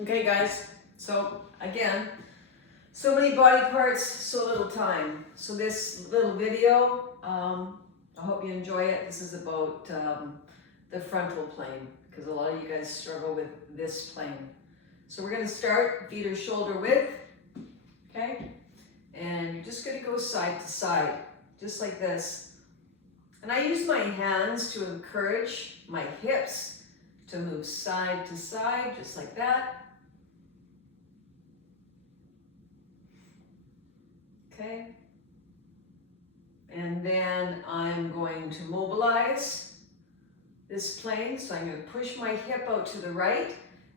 Okay guys, so again, so many body parts, so little time. So this little video, I hope you enjoy it. This is about the frontal plane, because a lot of you guys struggle with this plane. So we're going to start feet or shoulder width, okay? And you're just going to go side to side, just like this. And I use my hands to encourage my hips to move side to side, just like that. Okay. And then I'm going to mobilize this plane. So I'm going to push my hip out to the right,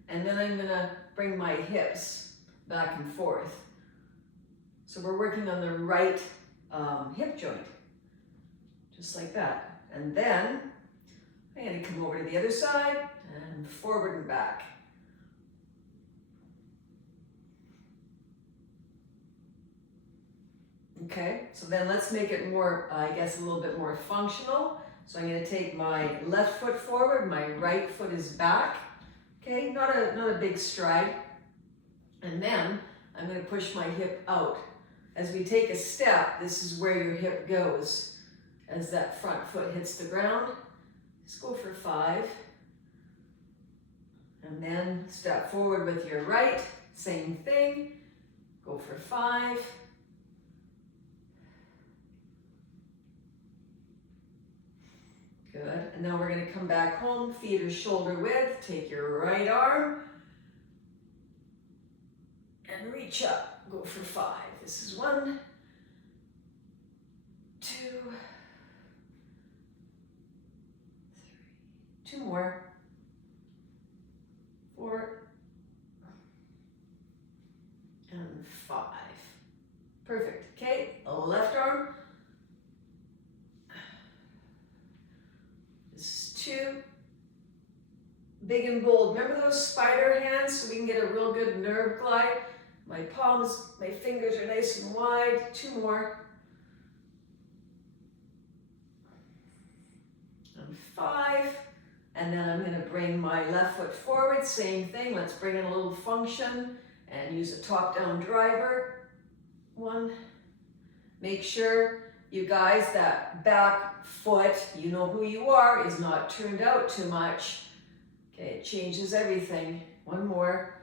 and then I'm going to bring my hips back and forth. So we're working on the right hip joint, just like that. And then I'm going to come over to the other side and forward and back. Okay, so then let's make it more, I guess, a little bit more functional. So I'm going to take my left foot forward, my right foot is back. Okay, not a big stride. And then I'm going to push my hip out. As we take a step, this is where your hip goes. As that front foot hits the ground, just go for 5. And then step forward with your right, same thing. Go for 5. Good, and now we're going to come back home, feet or shoulder width. Take your right arm and reach up. Go for 5. This is 1, 2, 3, 2 more, 4, and 5. Perfect. Okay, left arm. This is 2. Big and bold. Remember those spider hands so we can get a real good nerve glide? My palms, my fingers are nice and wide. 2 more. And 5. And then I'm going to bring my left foot forward. Same thing. Let's bring in a little function and use a top-down driver. 1. Make sure, you guys, that back foot, you know who you are, is not turned out too much. Okay, it changes everything. 1 more.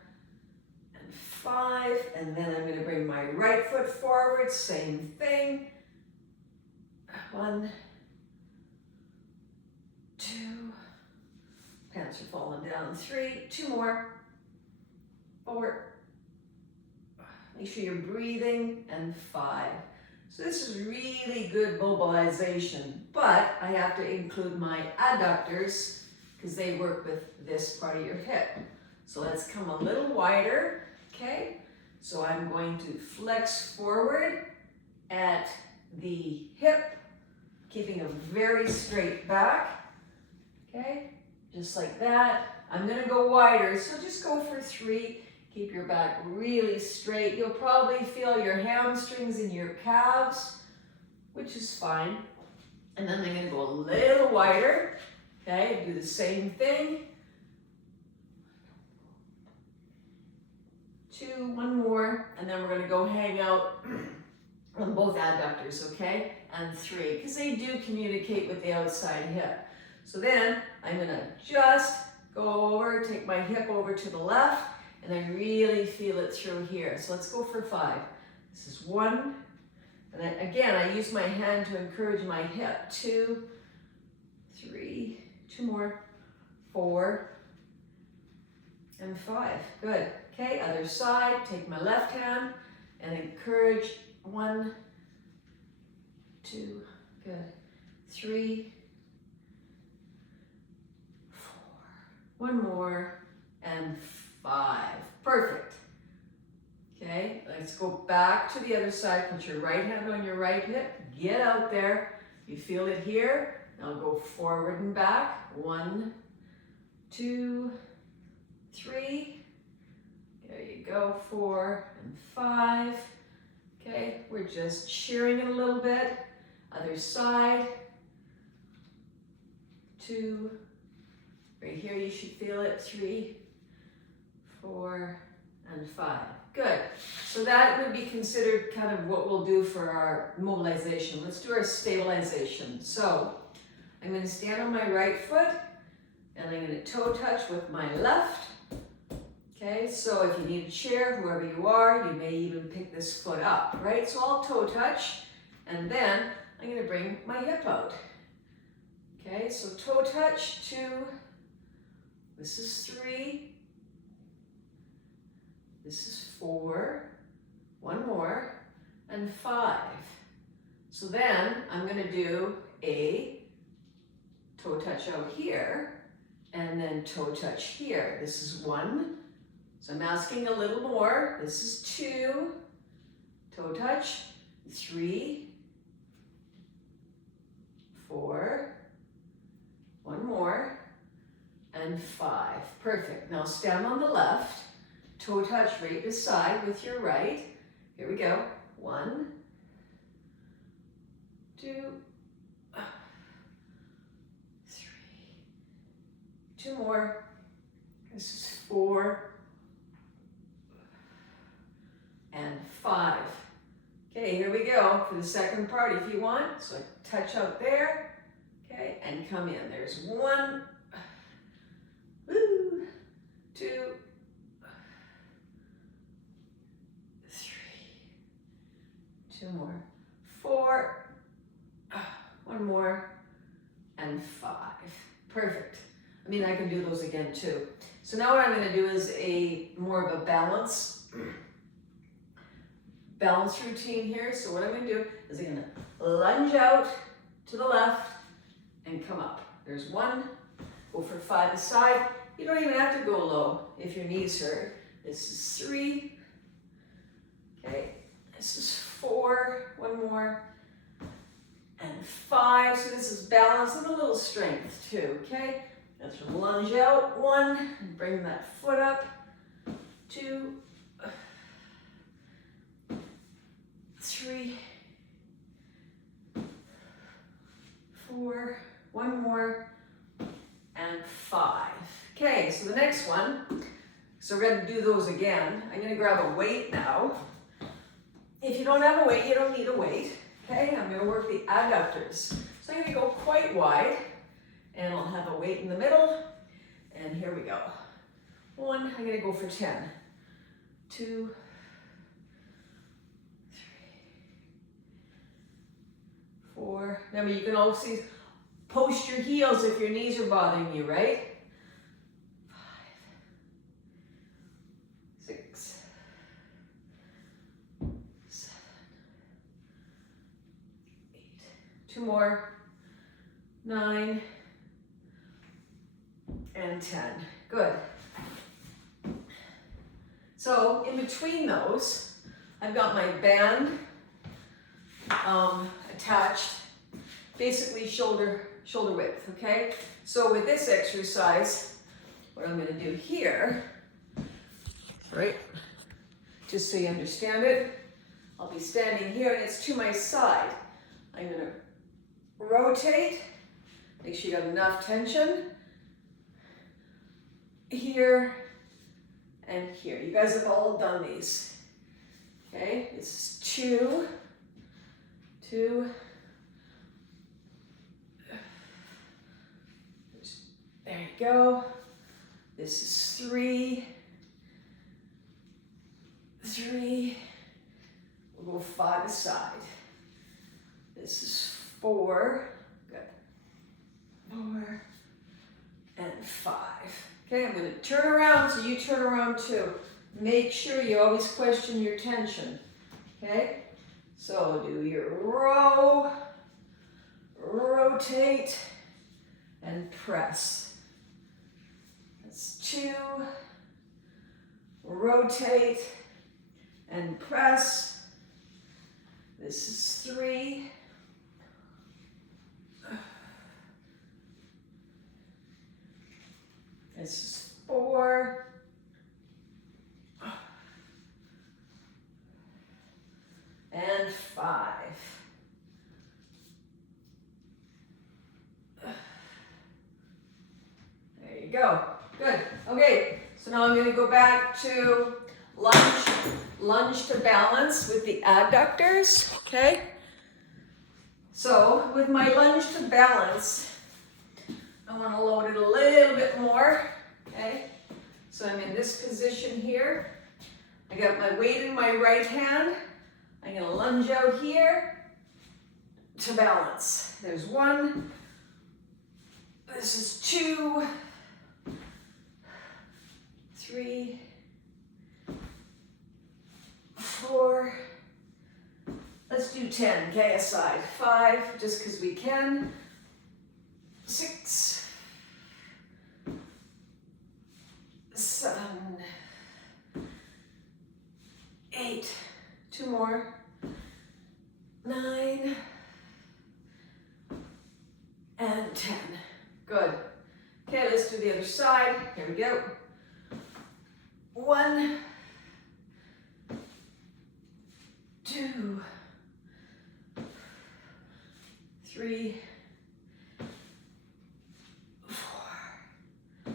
And 5. And then I'm going to bring my right foot forward. Same thing. 1, 2. Pants are falling down. 3. 2 more. 4. Make sure you're breathing. And 5. So this is really good mobilization, but I have to include my adductors because they work with this part of your hip. So let's come a little wider, okay? So I'm going to flex forward at the hip, keeping a very straight back, okay? Just like that. I'm gonna go wider, so just go for 3. Keep your back really straight. You'll probably feel your hamstrings and your calves, which is fine. And then I'm going to go a little wider. Okay, do the same thing. 2, 1 more, and then we're going to go hang out on both adductors, okay? And 3, because they do communicate with the outside hip. So then I'm going to just go over, take my hip over to the left, and I really feel it through here. So let's go for 5. This is 1. And then again, I use my hand to encourage my hip. 2, 3, 2 more, 4, and 5. Good. Okay, other side. Take my left hand and encourage. 1, 2, good. 3, 4. 1 more, and 5. Perfect. Okay, let's go back to the other side. Put your right hand on your right hip. Get out there. You feel it here. Now go forward and back. 1, 2, 3. There you go. 4 and 5. Okay, we're just shearing it a little bit. Other side. 2. Right here, you should feel it. 3, 4, 4, and 5. Good. So that would be considered kind of what we'll do for our mobilization. Let's do our stabilization. So I'm going to stand on my right foot and I'm going to toe touch with my left. Okay, so if you need a chair, whoever you are, you may even pick this foot up, right? So I'll toe touch and then I'm going to bring my hip out. Okay, so toe touch, 2, this is 3, this is 4, one more, and 5. So then I'm going to do a toe touch out here, and then toe touch here. This is 1. So I'm asking a little more. This is 2, toe touch, 3, 4, one more, and 5. Perfect. Now stand on the left, toe touch right beside with your right. Here we go. 1, 2, 3. 2 more. This is 4 and 5. Okay, here we go for the second part if you want. So touch out there, okay, and come in. There's 1, 2, 3, 2 more, 4, one more, and 5. Perfect. I mean, I can do those again too. So now what I'm going to do is more of a balance routine here. So what I'm going to do is I'm going to lunge out to the left and come up. There's 1, go for 5 aside. You don't even have to go low if your knees hurt. This is 3, okay, this is 4, one more, and 5. So this is balance and a little strength too, okay? That's from lunge out, 1, and bring that foot up, 2, 3, 4, one more, and 5. Okay, so the next one, so we're going to do those again. I'm going to grab a weight now. If you don't have a weight, you don't need a weight. Okay, I'm going to work the adductors. So I'm going to go quite wide, and I'll have a weight in the middle, and here we go. 1, I'm going to go for 10. 2, 3, 4. Remember, you can also post your heels if your knees are bothering you, right? 5, 6, 7, 8. 2 more. 9 and 10. Good. So in between those, I've got my band attached, basically shoulder width, okay? So with this exercise, what I'm going to do here, right, just so you understand it, I'll be standing here and it's to my side. I'm going to rotate, make sure you got enough tension here and here. You guys have all done these, okay? This is 2, 2, there you go. This is 3, 3, we'll go 5 aside. This is 4, good, 4, and 5. Okay, I'm going to turn around, so you turn around too. Make sure you always question your tension, okay? So do your row, rotate, and press. That's 2, rotate, and press. This is 3, this is 4, and 5. There you go. Good. Okay, so now I'm going to go back to lunge to balance with the adductors, okay? So with my lunge to balance, I want to load it a little bit more, okay? So I'm in this position here. I got my weight in my right hand. I'm going to lunge out here to balance. There's 1. This is 2, 3, 4. Let's do 10, okay, aside. 5, just because we can. 6, 7, 8, 2 more. 9, and 10. Good. Okay, let's do the other side. Here we go. 1, 2, 3, 4, 5.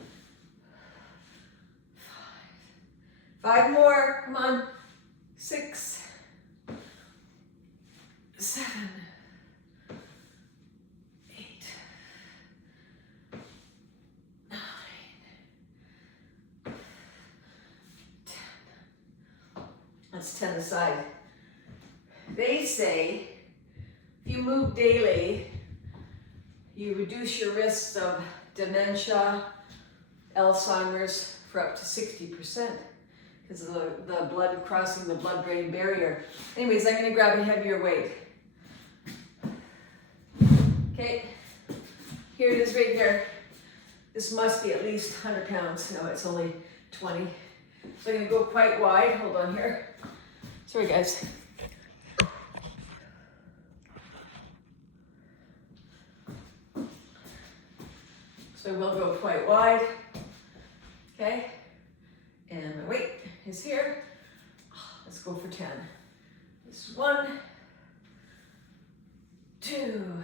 5 more. Come on. 6, 7, 8, 9, 10. That's 10 aside. They say if you move daily, you reduce your risks of dementia, Alzheimer's for up to 60% because of the blood crossing the blood-brain barrier. Anyways, I'm going to grab a heavier weight. Okay, here it is right here. This must be at least 100 pounds. No, it's only 20. So I'm going to go quite wide. Hold on here. Sorry, guys. So I will go quite wide. Okay, and my weight is here. Let's go for 10. This is 1, 2,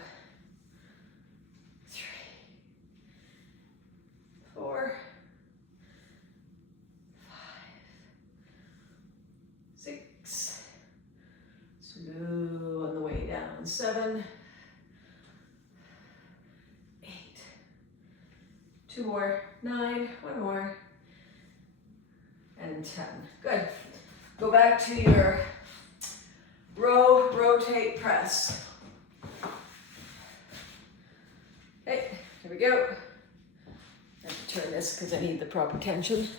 3, 4, 5, 6. Slow on the way down. 7, 8. 2 more. 9. 1 more. And 10. Good. Go back to your rotate, press. Okay, here we go. I have to turn this because I need the proper tension.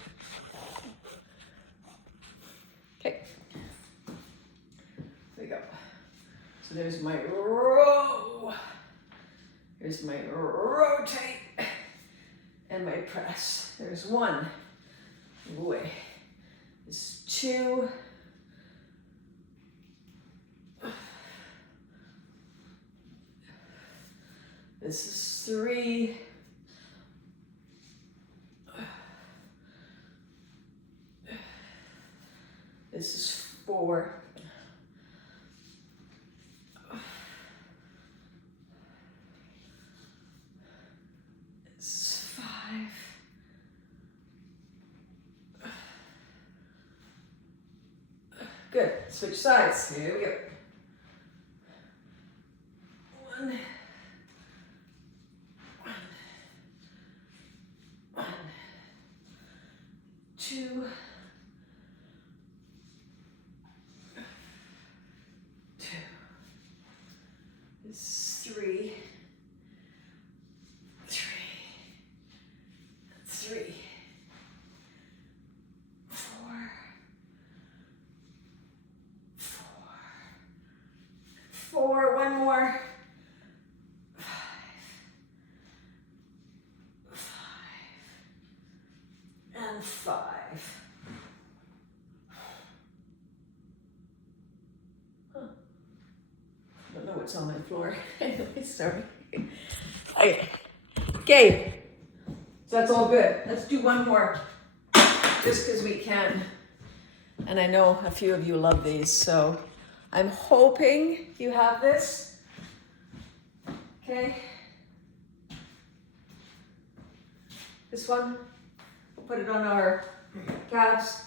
Okay. There we go. So there's my row. Here's my rotate and my press. There's 1. Boy. This 2. This is 3. This is 4. This is 5. Good. Switch sides. Here we go. 1. 2. 2. This is 3. 3. 3. 4. 4. 1 more. 5. 5. And 5. Huh. I don't know what's on my floor. Anyway, sorry. Okay. So that's all good. Let's do 1 more. Just because we can. And I know a few of you love these, so I'm hoping you have this. Okay. This one, we'll put it on our calves.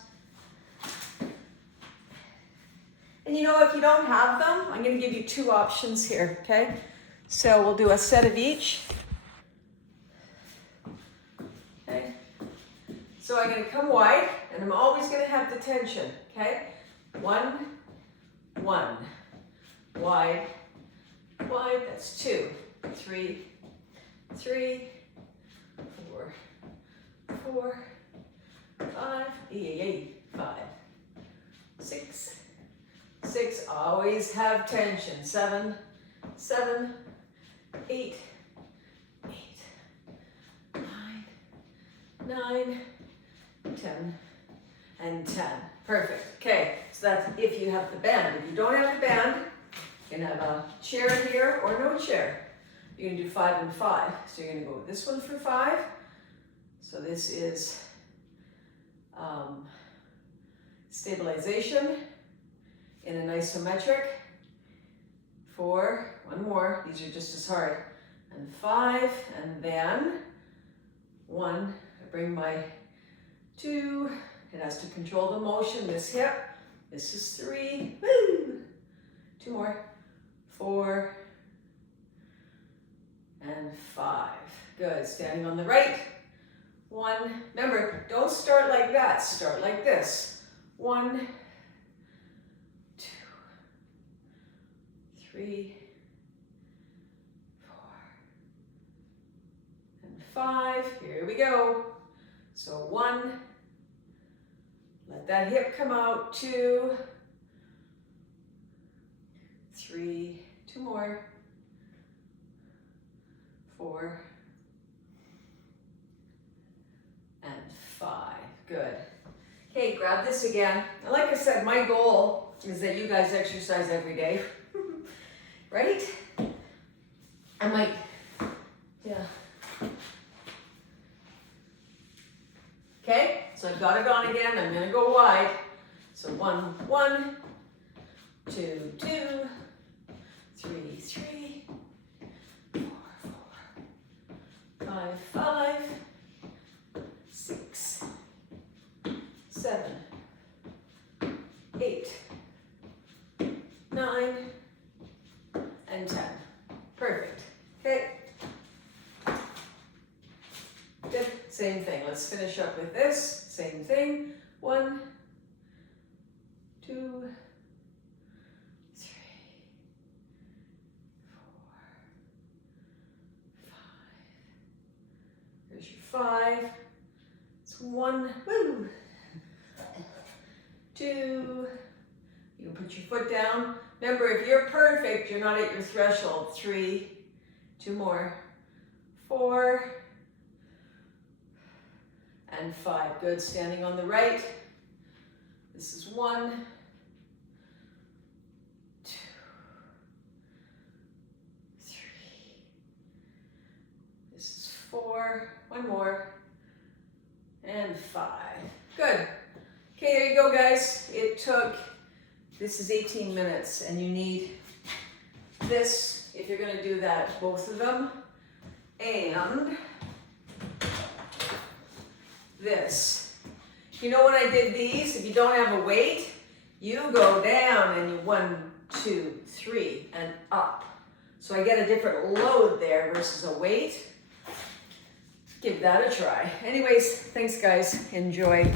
And you know, if you don't have them, I'm going to give you 2 options here, okay? So we'll do a set of each. Okay? So I'm going to come wide, and I'm always going to have the tension, okay? 1, 1, wide, wide, that's 2, 3, 3, 4, 4, 5, 5, 6, 6, always have tension, 7, 7, 8, 8, 9, 9, 10, and 10. Perfect. Okay, so that's if you have the band. If you don't have the band, you can have a chair here or no chair. You're going to do 5 and 5. So you're going to go with this one for 5. So this is stabilization in an isometric. 4, one more. These are just as hard. And 5, and then 1. I bring my 2. It has to control the motion. This hip. This is 3. Woo! 2 more. 4 and 5. Good. Standing on the right. 1. Remember, don't start like that. Start like this. 1, 2, 3, 4, and 5. Here we go. So 1. Let that hip come out. 2, 3, 2 more. 4 and 5. Good. Okay, grab this again. And like I said, my goal is that you guys exercise every day. Right? I might, yeah. Okay, so I've got it on again. I'm gonna go wide. So 1, 1, 2, 2, 3, 3, 4, 4, 5, 5, 6, 7, 8, 9, and 10. Perfect. Okay. Good. Same thing. Let's finish up with this. Same thing. 1, 2, 3, 4, 5. Here's your 5. It's 1. Woo. 2. You can put your foot down. Remember, if you're perfect, you're not at your threshold. 3. 2 more. 4. And 5. Good. Standing on the right. This is 1, 2, 3. This is 4. 1 more. And 5. Good. Okay, there you go, guys. It took, this is 18 minutes, and you need this if you're going to do that, both of them, and this. You know when I did these, if you don't have a weight, you go down and you 1, 2, 3, and up. So I get a different load there versus a weight. Give that a try. Anyways, thanks guys. Enjoy.